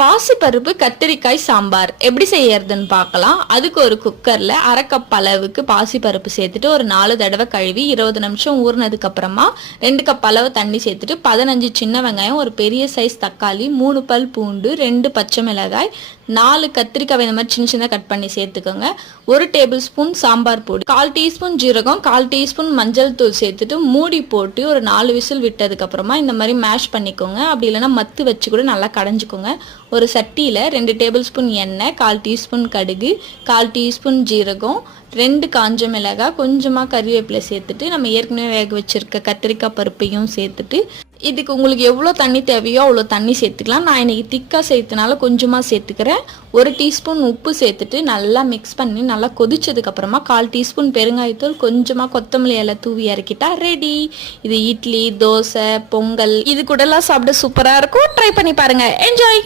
பாசிப்பருப்பு கத்திரிக்காய் சாம்பார் எப்படி செய்யறதுன்னு பார்க்கலாம். அதுக்கு ஒரு குக்கரில் 1/2 கப் அளவுக்கு பாசிப்பருப்பு சேர்த்துட்டு ஒரு 4 தடவை கழுவி 20 நிமிஷம் ஊறினதுக்கு அப்புறமா 2 கப் அளவு தண்ணி சேர்த்துட்டு 15 சின்ன வெங்காயம், ஒரு பெரிய சைஸ் தக்காளி, 3 பல் பூண்டு, 2 பச்சை மிளகாய், 4 கத்திரிக்காய் இந்த மாதிரி சின்ன சின்ன கட் பண்ணி சேர்த்துக்கோங்க. 1 டேபிள் ஸ்பூன் சாம்பார் பொடி, 1/4 டீஸ்பூன் ஜீரகம், 1/4 டீஸ்பூன் மஞ்சள் தூள் சேர்த்துட்டு மூடி போட்டு ஒரு 4 விசில் விட்டதுக்கு அப்புறமா இந்த மாதிரி மேஷ் பண்ணிக்கோங்க. அப்படி இல்லைன்னா மத்து வச்சு கூட நல்லா கடைஞ்சிக்கோங்க. ஒரு சட்டியில் 2 டேபிள் ஸ்பூன் எண்ணெய், 1/4 டீஸ்பூன் கடுகு, 1/4 டீஸ்பூன் ஜீரகம், 2 காஞ்ச மிளகாய், கொஞ்சமாக கறிவேப்பிலை சேர்த்துட்டு நம்ம ஏற்கனவே வேக வச்சுருக்க கத்திரிக்காய் பருப்பையும் சேர்த்துட்டு இதுக்கு உங்களுக்கு எவ்வளோ தண்ணி தேவையோ அவ்வளோ தண்ணி சேர்த்துக்கலாம். நான் இன்றைக்கி திக்காக சேர்த்துனால கொஞ்சமாக சேர்த்துக்கிறேன். 1 டீஸ்பூன் உப்பு சேர்த்துட்டு நல்லா மிக்ஸ் பண்ணி நல்லா கொதிச்சதுக்கப்புறமா 1/4 டீஸ்பூன் பெருங்காயத்தூள், கொஞ்சமாக கொத்தமல்லி இலை தூவி இறக்கிட்டா ரெடி. இது இட்லி, தோசை, பொங்கல் இது கூடலாம் சாப்பிட சூப்பராக இருக்கும். ட்ரை பண்ணி பாருங்கள். என்ஜாய்.